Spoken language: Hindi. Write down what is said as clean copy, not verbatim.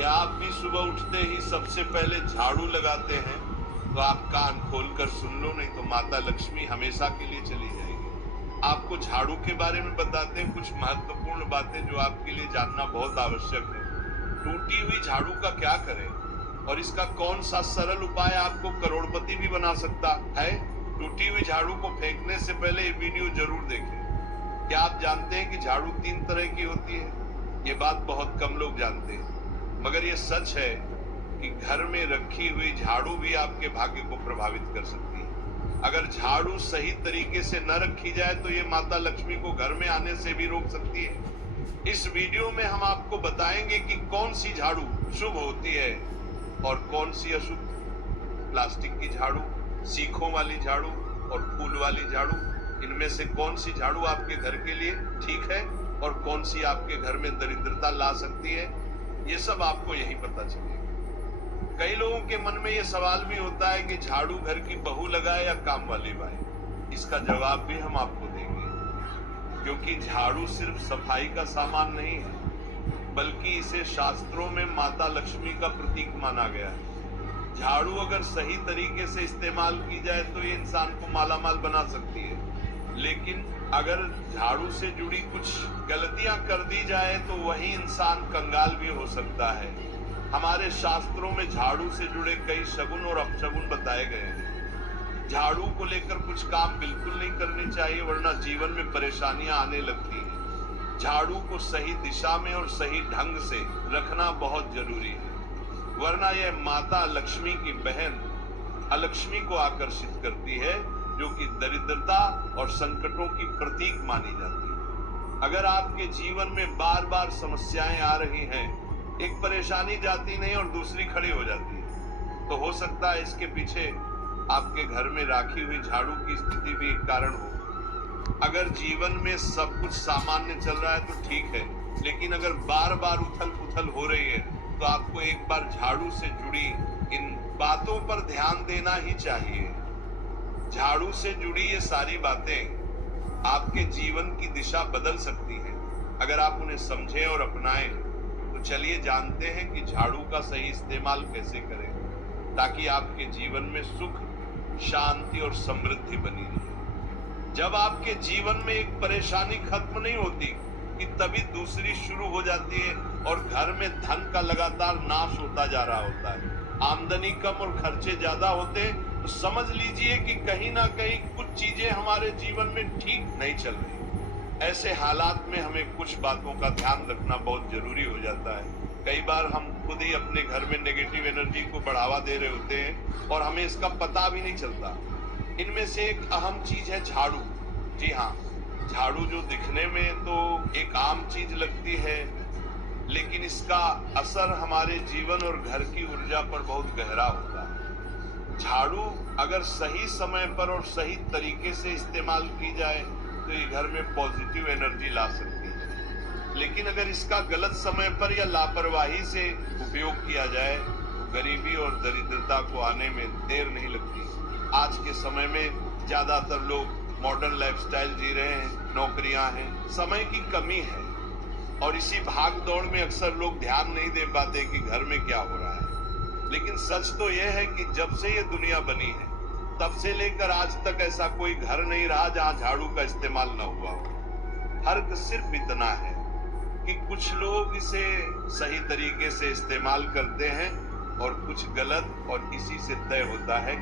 क्या आप भी सुबह उठते ही सबसे पहले झाड़ू लगाते हैं? तो आप कान खोलकर सुन लो, नहीं तो माता लक्ष्मी हमेशा के लिए चली जाएगी। आपको झाड़ू के बारे में बताते हैं कुछ महत्वपूर्ण बातें जो आपके लिए जानना बहुत आवश्यक है। टूटी हुई झाड़ू का क्या करें और इसका कौन सा सरल उपाय आपको करोड़पति भी बना सकता है? टूटी हुई झाड़ू को फेंकने से पहले ये वीडियो जरूर देखें। क्या आप जानते हैं कि झाड़ू 3 तरह की होती है? ये बात बहुत कम लोग जानते हैं, मगर ये सच है कि घर में रखी हुई झाड़ू भी आपके भाग्य को प्रभावित कर सकती है। अगर झाड़ू सही तरीके से न रखी जाए तो ये माता लक्ष्मी को घर में आने से भी रोक सकती है। इस वीडियो में हम आपको बताएंगे कि कौन सी झाड़ू शुभ होती है और कौन सी अशुभ। प्लास्टिक की झाड़ू, सीखों वाली झाड़ू और फूल वाली झाड़ू, इनमें से कौन सी झाड़ू आपके घर के लिए ठीक है और कौन सी आपके घर में दरिद्रता ला सकती है, ये सब आपको यही पता चलेगा। कई लोगों के मन में ये सवाल भी होता है कि झाड़ू घर की बहू लगाए या काम वाली बाई। इसका जवाब भी हम आपको देंगे, क्योंकि झाड़ू सिर्फ सफाई का सामान नहीं है, बल्कि इसे शास्त्रों में माता लक्ष्मी का प्रतीक माना गया है। झाड़ू अगर सही तरीके से इस्तेमाल की जाए तो ये इंसान को मालामाल बना सकती है, लेकिन अगर झाड़ू से जुड़ी कुछ गलतियां कर दी जाए तो वही इंसान कंगाल भी हो सकता है। हमारे शास्त्रों में झाड़ू से जुड़े कई शगुन और अपशगुन बताए गए हैं। झाड़ू को लेकर कुछ काम बिल्कुल नहीं करने चाहिए, वरना जीवन में परेशानियां आने लगती हैं। झाड़ू को सही दिशा में और सही ढंग से रखना बहुत जरूरी है, वरना यह माता लक्ष्मी की बहन अलक्ष्मी को आकर्षित करती है, जो कि दरिद्रता और संकटों की प्रतीक मानी जाती है। अगर आपके जीवन में बार बार समस्याएं आ रही हैं, एक परेशानी जाती नहीं और दूसरी खड़ी हो जाती है, तो हो सकता है इसके पीछे आपके घर में राखी हुई झाड़ू की स्थिति भी एक कारण हो। अगर जीवन में सब कुछ सामान्य चल रहा है तो ठीक है, लेकिन अगर बार बार उथल पुथल हो रही है तो आपको एक बार झाड़ू से जुड़ी इन बातों पर ध्यान देना ही चाहिए। झाड़ू से जुड़ी ये सारी बातें आपके जीवन की दिशा बदल सकती हैं, अगर आप उन्हें समझें और अपनाएं। तो चलिए जानते हैं कि झाड़ू का सही इस्तेमाल कैसे करें, ताकि आपके जीवन में सुख, शांति और समृद्धि बनी रहे। जब आपके जीवन में एक परेशानी खत्म नहीं होती कि तभी दूसरी शुरू हो जाती है और घर में धन का लगातार नाश होता जा रहा होता है। आमदनी कम और खर्चे ज्यादा होते हैं, तो समझ लीजिए कि कहीं ना कहीं कुछ चीजें हमारे जीवन में ठीक नहीं चल रही। ऐसे हालात में हमें कुछ बातों का ध्यान रखना बहुत जरूरी हो जाता है। कई बार हम खुद ही अपने घर में नेगेटिव एनर्जी को बढ़ावा दे रहे होते हैं और हमें इसका पता भी नहीं चलता। इनमें से एक अहम चीज है झाड़ू। जी हाँ, झाड़ू जो दिखने में तो एक आम चीज लगती है, लेकिन इसका असर हमारे जीवन और घर की ऊर्जा पर बहुत गहरा होता है। झाड़ू अगर सही समय पर और सही तरीके से इस्तेमाल की जाए तो ये घर में पॉजिटिव एनर्जी ला सकती है, लेकिन अगर इसका गलत समय पर या लापरवाही से उपयोग किया जाए तो गरीबी और दरिद्रता को आने में देर नहीं लगती। आज के समय में ज्यादातर लोग मॉडर्न लाइफस्टाइल जी रहे हैं, नौकरियां हैं, समय की कमी है और इसी भाग दौड़ में अक्सर लोग ध्यान नहीं दे पाते कि घर में क्या हो रहा है। लेकिन सच तो यह है कि जब से ये दुनिया बनी है तब से लेकर आज तक ऐसा कोई घर नहीं रहा जहां झाड़ू का इस्तेमाल न हुआ हो। फर्क सिर्फ इतना है कि कुछ लोग इसे सही तरीके से इस्तेमाल करते हैं और कुछ गलत, और इसी से तय होता है